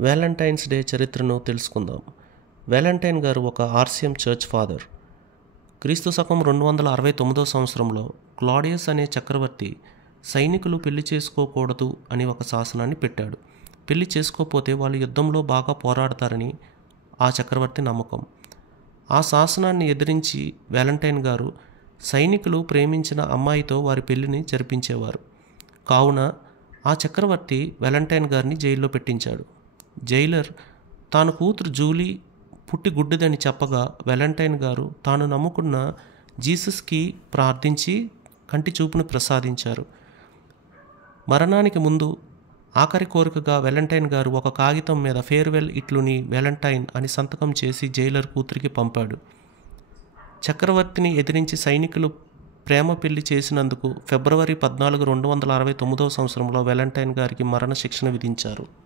Valentine's day చరిత్రను తెలుసుకుందాం. Valentine గారు ఒక ఆర్సియం చర్చ్ ఫాదర్. క్రీస్తు శకం 269 సంవత్సరంలో క్లాడియస్ అనే చక్రవర్తి సైనికులు పెళ్లి చేసుకోకూడదు అని ఒక శాసనాన్ని పెట్టాడు. పెళ్లి చేసుకోకపోతే వాళ్ళు యుద్ధంలో బాగా పోరాడతారని ఆ చక్రవర్తి నమ్మకం. ఆ శాసనాన్ని ఎదిరించి వ్యాలంటైన్ గారు సైనికులు ప్రేమించిన అమ్మాయితో వారి పెళ్లిని జరిపించేవారు. కావున ఆ చక్రవర్తి వ్యాలంటైన్ గారిని జైల్లో పెట్టించాడు. జైలర్ తాను కూతురు జూలీ పుట్టి గుడ్డిదని చెప్పగా వ్యాలంటైన్ గారు తాను నమ్ముకున్న జీసస్కి ప్రార్థించి కంటి చూపును ప్రసాదించారు. మరణానికి ముందు ఆఖరి కోరికగా వ్యాలంటైన్ గారు ఒక కాగితం మీద ఫేర్వెల్ ఇట్లుని వ్యాలంటైన్ అని సంతకం చేసి జైలర్ కూతురికి పంపాడు. చక్రవర్తిని ఎదిరించి సైనికులు ప్రేమ పెళ్లి చేసినందుకు ఫిబ్రవరి 14, 269 సంవత్సరంలో వ్యాలంటైన్ గారికి మరణ శిక్షణ విధించారు.